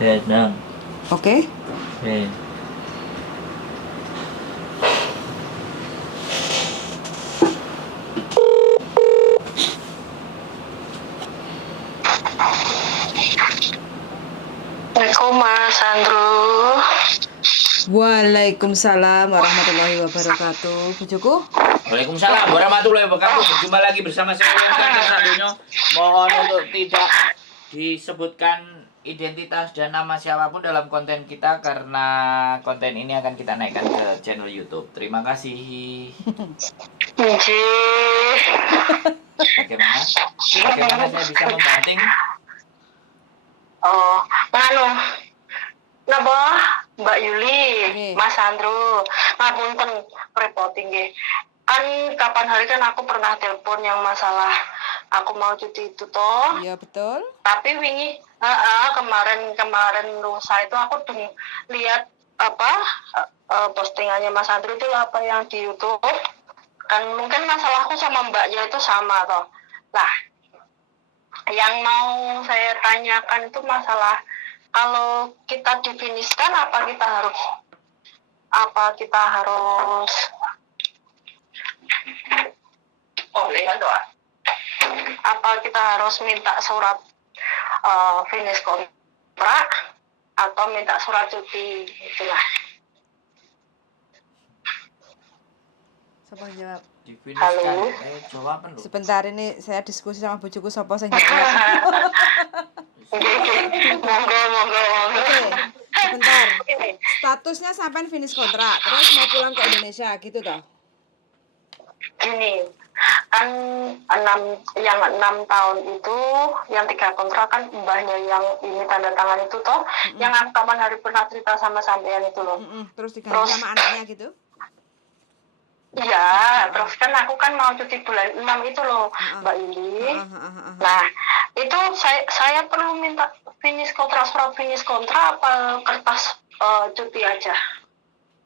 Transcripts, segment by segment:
Vietnam. Oke. Eh. Assalamualaikum Mas Andrew. Waalaikumsalam warahmatullahi wabarakatuh. Bujuku? Waalaikumsalam warahmatullahi wabarakatuh. Berjumpa lagi bersama saya Yongkan dan Sandono. Mohon untuk tidak disebutkan identitas dan nama siapapun dalam konten kita karena konten ini akan kita naikkan ke channel YouTube. Terima kasih. Nggih. Bagaimana? Bagaimana saya bisa membanting? Oh, nganu. Napa Mbak Yuli, Nggih. Mas Andrew, ngapunten reporting nggih. Kan kapan hari kan aku pernah telepon yang masalah aku mau cuti itu toh. Iya betul. Tapi wingi kemarin lusa itu aku lihat apa postingannya Mas Andrew itu apa yang di YouTube. Kan mungkin masalahku sama Mbaknya itu sama toh. Lah, yang mau saya tanyakan itu masalah kalau kita definisikan apa kita harus lihat doa. Apa kita harus minta surat finish kontrak atau minta surat cuti itulah. Siapa yang jawab? Difinishkan. Halo. Jawaban lu. Sebentar ini saya diskusi sama bujuku siapa yang jawab. Monggo. Oke. Sebentar. Statusnya sampai finish kontrak, terus mau pulang ke Indonesia gitu toh? Gini, kan 6 tahun itu yang 3 kontrak kan mbahnya yang ini tanda tangan itu toh, yang aku kapan hari pernah cerita sama sampean itu loh. Terus diganti sama anaknya gitu? Iya, terus kan aku kan mau cuti bulan 6 itu loh, Mbak Yuli. Nah, itu saya perlu minta surat finish kontrak apa kertas cuti aja?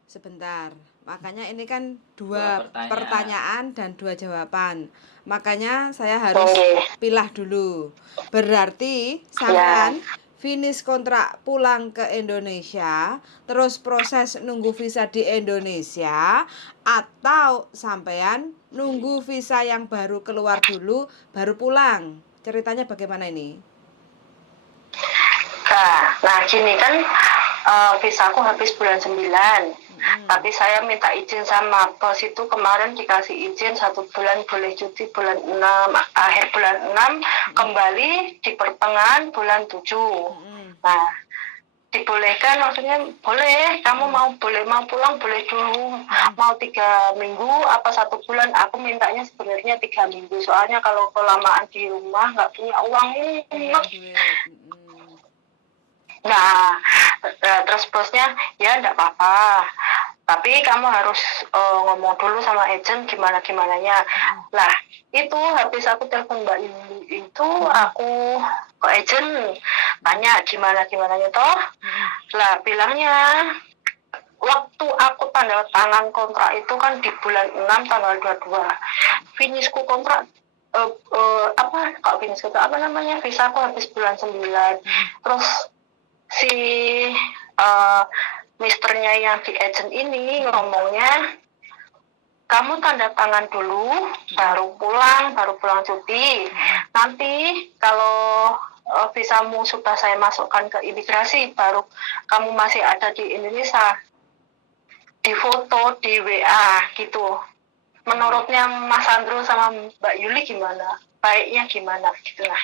Sebentar. Makanya ini kan dua pertanyaan dan 2 jawaban. Makanya saya harus pilah dulu. Berarti sampean finish kontrak pulang ke Indonesia, terus proses nunggu visa di Indonesia, atau sampean nunggu visa yang baru keluar dulu baru pulang. Ceritanya bagaimana ini? Nah gini kan visaku habis bulan 9. Tapi saya minta izin sama bos itu kemarin dikasih izin 1 bulan boleh cuti bulan 6, akhir bulan 6 kembali di pertengahan bulan 7. Nah, dibolehkan maksudnya boleh kamu mau pulang boleh dulu, mau 3 minggu apa 1 bulan. Aku mintanya sebenarnya 3 minggu soalnya kalau kelamaan di rumah nggak punya uang ini. Nah, terus bosnya ya enggak apa-apa. Tapi kamu harus ngomong dulu sama agent gimana-gimananya. Lah, itu habis aku telepon Mbak Yuli itu aku ke agent tanya gimana-gimananya toh. Lah, bilangnya waktu aku tanda tangan kontrak itu kan di bulan 6 tanggal 22. Finishku kontrak visaku habis bulan 9. Terus si misternya yang di agent ini ngomongnya kamu tanda tangan dulu baru pulang cuti. Nanti kalau visamu sudah saya masukkan ke imigrasi baru kamu masih ada di Indonesia di foto di WA gitu. Menurutnya Mas Andrew sama Mbak Yuli gimana? Baiknya gimana gitu lah.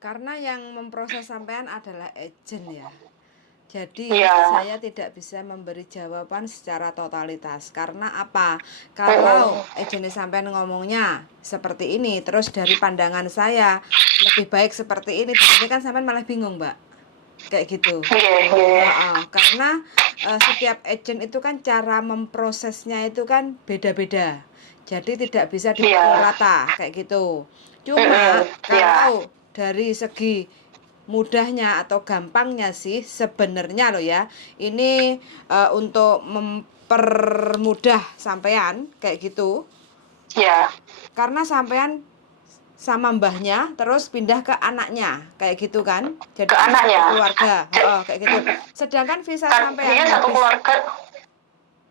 Karena yang memproses sampean adalah agent ya. Jadi saya tidak bisa memberi jawaban secara totalitas. Karena apa? Kalau agent sampean ngomongnya seperti ini, terus dari pandangan saya lebih baik seperti ini kan sampean malah bingung, Mbak. Kayak gitu. Karena setiap agent itu kan cara memprosesnya itu kan beda-beda. Jadi tidak bisa dipukul rata kayak gitu. Cuma kalau dari segi mudahnya atau gampangnya sih sebenarnya loh ya, ini untuk mempermudah sampean kayak gitu. Karena sampean sama mbahnya terus pindah ke anaknya kayak gitu kan, jadi Ke anaknya. keluarga. Kayak gitu. Sedangkan visa Tadinya sampean satu habis keluarga.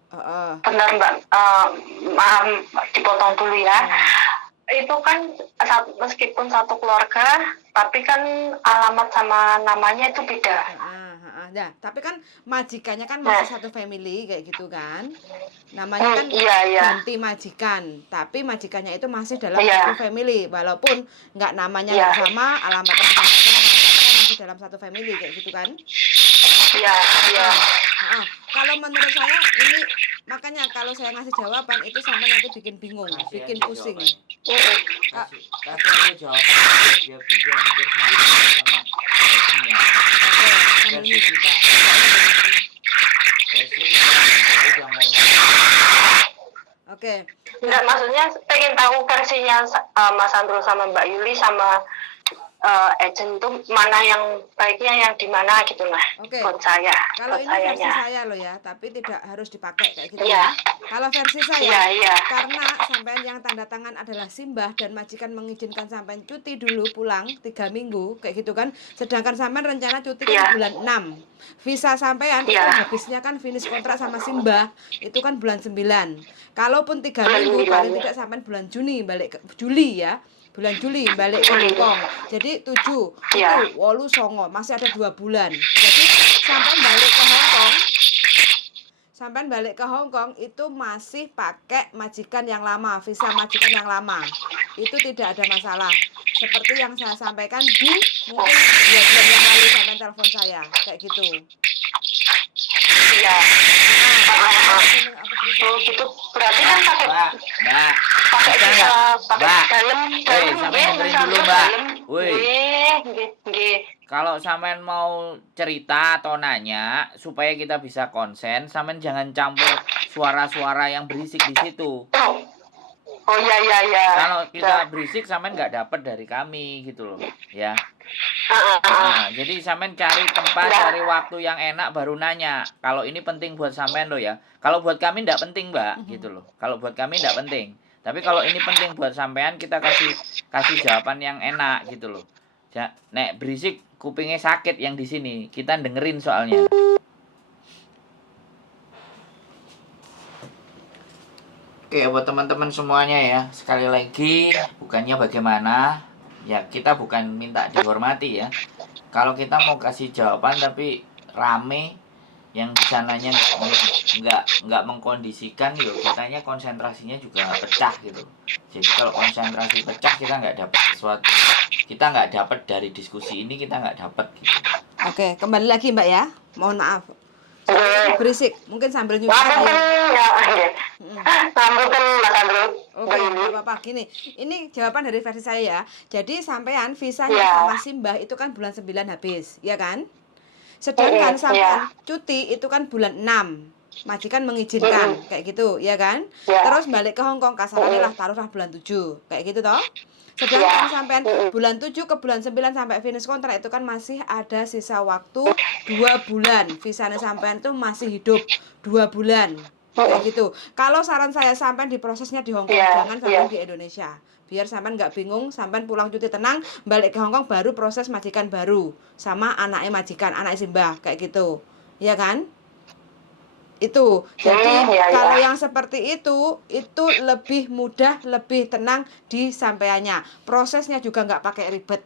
Heeh. Benar Mbak, maaf dipotong dulu ya. Itu kan meskipun satu keluarga, tapi kan alamat sama namanya itu beda. Ya, tapi kan majikannya kan masih satu family kayak gitu kan. Namanya kan Iya. ganti majikan, tapi majikannya itu masih dalam Iya. satu family, walaupun nggak namanya nggak sama, alamatnya juga nggak sama, tapi kan masih dalam satu family kayak gitu kan. Iya. Kalau menurut saya ini, makanya kalau saya ngasih jawaban itu sampai nanti bikin bingung, bikin pusing. Kasih aja jawaban dia bisa mikir sendiri sama dunia. Versi kita. Udah ngomong. Oke. Enggak, maksudnya pengen tahu versinya Mas Andro sama Mbak Yuli sama agent tuh mana yang baiknya, yang di mana gitu lah. Oke. Buat saya. Kalau buat ini versi sayanya. saya loh ya, tapi tidak harus dipakai kayak gitu Iya. ya. Kalau versi saya, Iya. karena sampean yang tanda tangan adalah simbah dan majikan mengizinkan sampean cuti dulu pulang 3 minggu kayak gitu kan. Sedangkan sampean rencana cuti kan bulan 6. Visa sampean itu habisnya kan finish kontrak sama simbah itu kan bulan 9. Kalaupun 3 minggu paling tidak sampean bulan Juni balik ke Juli ya. Bulan Juli balik ke Hong Kong. Jadi 7, itu 8, 9, masih ada 2 bulan. Jadi sampai balik ke Hong Kong itu masih pakai majikan yang lama, visa majikan yang lama. Itu tidak ada masalah. Seperti yang saya sampaikan di mungkin 2 bulan yang lalu sampai telepon saya kayak gitu. Iya. Gitu. Berarti kan pakai Mbak. dalam. Sampai dengerin dulu, Mbak. Woi. Nggih. Kalau sampean mau cerita atau nanya supaya kita bisa konsen, sampean jangan campur suara-suara yang berisik di situ. Oh iya. Kalau kita berisik sampean nggak dapat dari kami gitu loh, ya. Nah, jadi sampean cari tempat, cari waktu yang enak baru nanya. Kalau ini penting buat sampean loh ya. Kalau buat kami nggak penting, Mbak, gitu loh. Kalau buat kami nggak penting. Tapi kalau ini penting buat sampean, kita kasih jawaban yang enak gitu loh. Nek berisik kupingnya sakit yang di sini. Kita dengerin soalnya. Oke, buat teman-teman semuanya ya. Sekali lagi, bukannya bagaimana? Ya, kita bukan minta dihormati ya. Kalau kita mau kasih jawaban tapi rame, yang di sananya nggak mengkondisikan gitu, kitanya konsentrasinya juga pecah gitu. Jadi kalau konsentrasi pecah, kita nggak dapat sesuatu. Kita nggak dapat dari diskusi ini, kita nggak dapat gitu. Oke, kembali lagi Mbak ya. Mohon maaf. Berisik, mungkin sambil nyuci sayur. Sambutan Mas Andro. Oke, nggak apa-apa. Gini, ini jawaban dari versi saya ya. Jadi sampean visanya sama simbah itu kan bulan 9 habis, ya kan? Sedangkan sampean cuti itu kan bulan 6. Majikan mengizinkan kayak gitu, ya kan? Terus balik ke Hong Kong kasarannya lah, taruhlah bulan 7. Kayak gitu toh. Sedangkan sampean bulan 7 ke bulan 9 sampai finish kontrak itu kan masih ada sisa waktu 2 bulan. Visanya sampean tuh masih hidup 2 bulan. Kayak gitu. Kalau saran saya sampean diprosesnya di Hong Kong, jangan sampean di Indonesia. Biar sampean nggak bingung, sampean pulang cuti tenang, balik ke Hong Kong baru proses majikan baru sama anaknya majikan, anak simbah kayak gitu. Ya kan? Itu. Jadi kalau yang seperti itu lebih mudah, lebih tenang di sampeannya. Prosesnya juga nggak pakai ribet.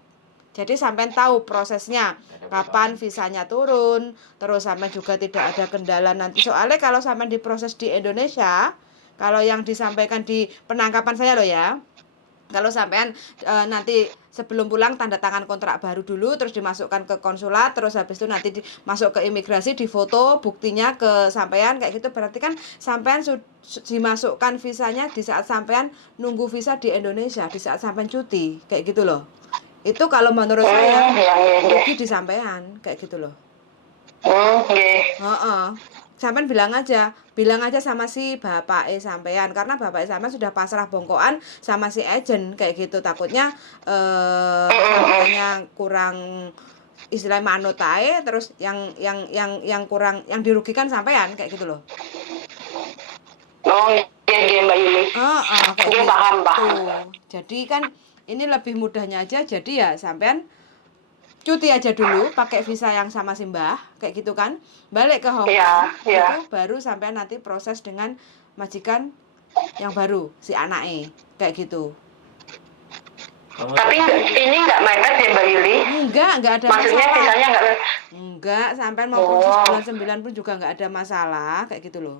Jadi sampean tahu prosesnya, kapan visanya turun, terus sampean juga tidak ada kendala nanti. Soalnya kalau sampean diproses di Indonesia, kalau yang disampaikan di penangkapan saya loh ya, kalau sampean nanti sebelum pulang tanda tangan kontrak baru dulu, terus dimasukkan ke konsulat, terus habis itu nanti masuk ke imigrasi, difoto buktinya ke sampean kayak gitu, berarti kan sampean dimasukkan visanya di saat sampean nunggu visa di Indonesia, di saat sampean cuti kayak gitu loh. Itu kalau menurut saya rugi di sampean kayak gitu loh. Sampean bilang aja sama si bapak sampean, karena bapak sampean sudah pasrah bongkoan sama si agent kayak gitu, takutnya sampeannya kurang istilah manut ae, terus yang kurang, yang dirugikan sampean kayak gitu loh. Iya Mbak Yuli. Kayak gitu. Paham. Jadi kan ini lebih mudahnya aja, jadi ya sampean cuti aja dulu pakai visa yang sama si Mbah kayak gitu kan, balik ke Hong Kong itu baru sampai nanti proses dengan majikan yang baru si anaknya kayak gitu. Tapi ini nggak mepet ya Mbak Yuli? Enggak ada maksudnya masalah. visanya Enggak, sampai mau proses bulan 9 pun juga nggak ada masalah kayak gitu loh.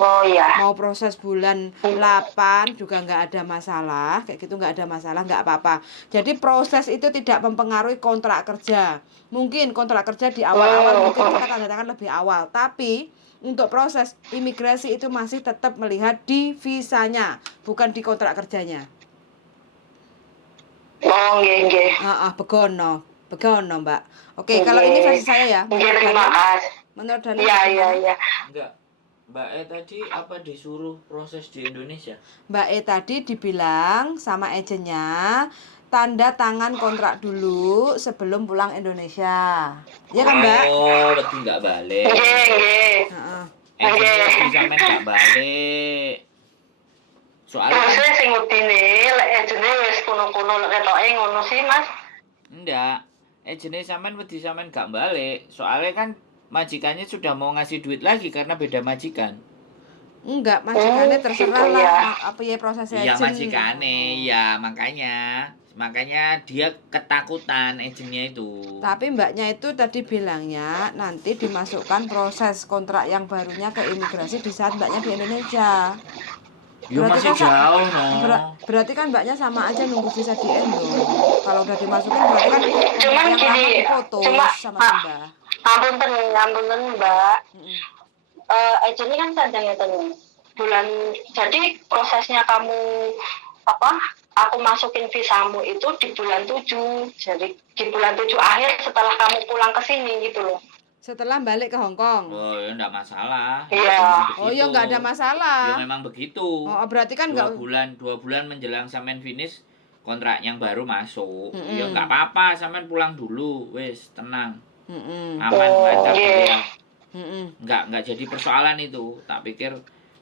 Oh iya. Mau proses bulan 8 juga nggak ada masalah kayak gitu, nggak ada masalah, nggak apa-apa. Jadi proses itu tidak mempengaruhi kontrak kerja. Mungkin kontrak kerja di awal-awal mungkin kita tanda tangan lebih awal, tapi untuk proses imigrasi itu masih tetap melihat di visanya, bukan di kontrak kerjanya. Oh nggih. Begono Mbak. Oke, kalau ini versi saya ya. Terima kasih. Menurut Dani. Iya. Enggak. Mbak E tadi apa disuruh proses di Indonesia? Mbak E tadi dibilang sama agennya tanda tangan kontrak dulu sebelum pulang Indonesia. Ya kan, Mbak? Oh, berarti nggak balik. Nggih. Agennya sampai nggak balik. Soalnya kan sing ngudine lek agennya wis kuno-kuno ketoke ngono sih, Mas. Enggak. Agennya sampean wedi sampean nggak balik. Soalnya kan majikannya sudah mau ngasih duit lagi karena beda majikan. Enggak, majikannya terserah gitu lah ya. apa ya prosesnya. Iya majikannya, ya makanya dia ketakutan agennya itu. Tapi mbaknya itu tadi bilangnya nanti dimasukkan proses kontrak yang barunya ke imigrasi di saat mbaknya di Indonesia. Ya masih jauh no. Berarti kan mbaknya sama aja nunggu visa di Indo. Kalau udah dimasukin berarti kan Cuman yang gini, lama foto sama si Mbak. Ampunten Mbak. Agennya kan tandanya bulan. Jadi prosesnya kamu aku masukin visamu itu di bulan 7. Jadi di bulan 7 akhir setelah kamu pulang ke sini gitu loh. Setelah balik ke Hong Kong. Oh ya enggak masalah. Iya. Oh ya enggak ada masalah. Ya memang begitu. Oh berarti kan enggak 2 bulan menjelang sampean finish kontrak yang baru masuk. Ya enggak apa-apa, sampean pulang dulu, wis tenang. Aman lancar ya. Enggak jadi persoalan itu. Tak pikir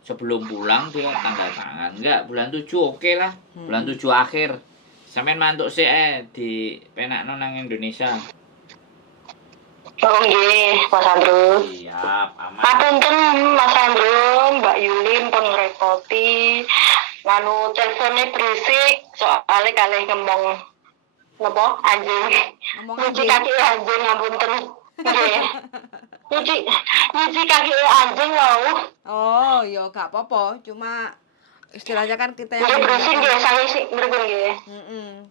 sebelum pulang dia tanda tangan. Enggak, bulan 7 oke lah. Bulan 7 akhir. Sampean mantuk sih di penakno nang Indonesia. Oh nggih, Mas Andro. Siap, aman. Papunten Mas Andro, Mbak Yuli pun ngrepoti. Nganu teleponnya berisik soalnya kalih ngomong napa anjing. Nyuci kaki anjing ngapunten. Nggih. Nyuci kaki anjing lho. Oh, ya gak apa-apa, cuma istilahnya kan kita yang bersih nggih, saya sih mripun nggih.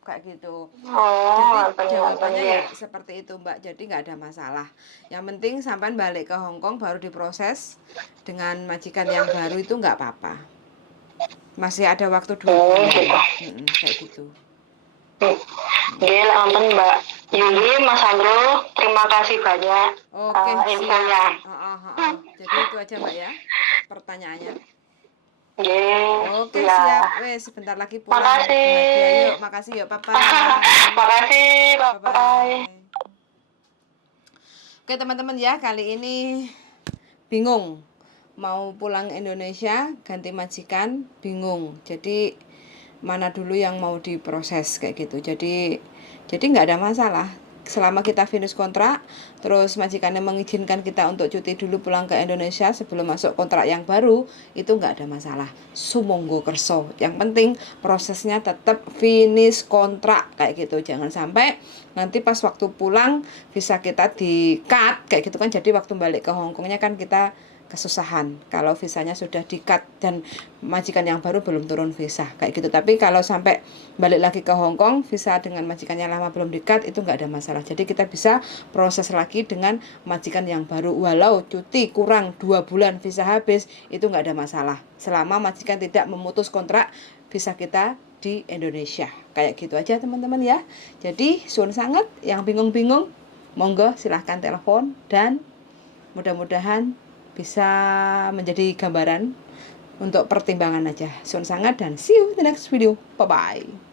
Kayak gitu. Oh, jadi jawabannya ya seperti itu Mbak, jadi nggak ada masalah. Yang penting sampai balik ke Hong Kong baru diproses dengan majikan yang baru itu nggak apa-apa. Masih ada waktu 2 bulan. Kayak gitu. Nggih, wonten Mbak Yuli, Mas Andro, terima kasih banyak. Oke, infonya. Jadi itu aja Mbak ya pertanyaannya. Oke, ya. siap. Wes, sebentar lagi pulang. Makasih. Yuk, makasih yuk, Papa. Makasih, bye. Oke, teman-teman ya, kali ini bingung mau pulang Indonesia, ganti majikan, bingung. Jadi mana dulu yang mau diproses kayak gitu. Jadi nggak ada masalah. Selama kita finish kontrak, terus majikannya mengizinkan kita untuk cuti dulu pulang ke Indonesia sebelum masuk kontrak yang baru, itu nggak ada masalah. Sumonggo kerso. Yang penting prosesnya tetap finish kontrak kayak gitu. Jangan sampai nanti pas waktu pulang visa kita di-cut kayak gitu kan. Jadi waktu balik ke Hong Kongnya kan kita kesusahan kalau visanya sudah di-cut dan majikan yang baru belum turun visa kayak gitu. Tapi kalau sampai balik lagi ke Hong Kong visa dengan majikan yang lama belum di-cut itu nggak ada masalah. Jadi kita bisa proses lagi dengan majikan yang baru walau cuti kurang 2 bulan visa habis itu nggak ada masalah selama majikan tidak memutus kontrak visa kita di Indonesia. Kayak gitu aja teman-teman ya. Jadi suwun sangat yang bingung-bingung monggo silahkan telepon dan mudah-mudahan bisa menjadi gambaran untuk pertimbangan aja. Suwun sangat dan see you in the next video. Bye-bye.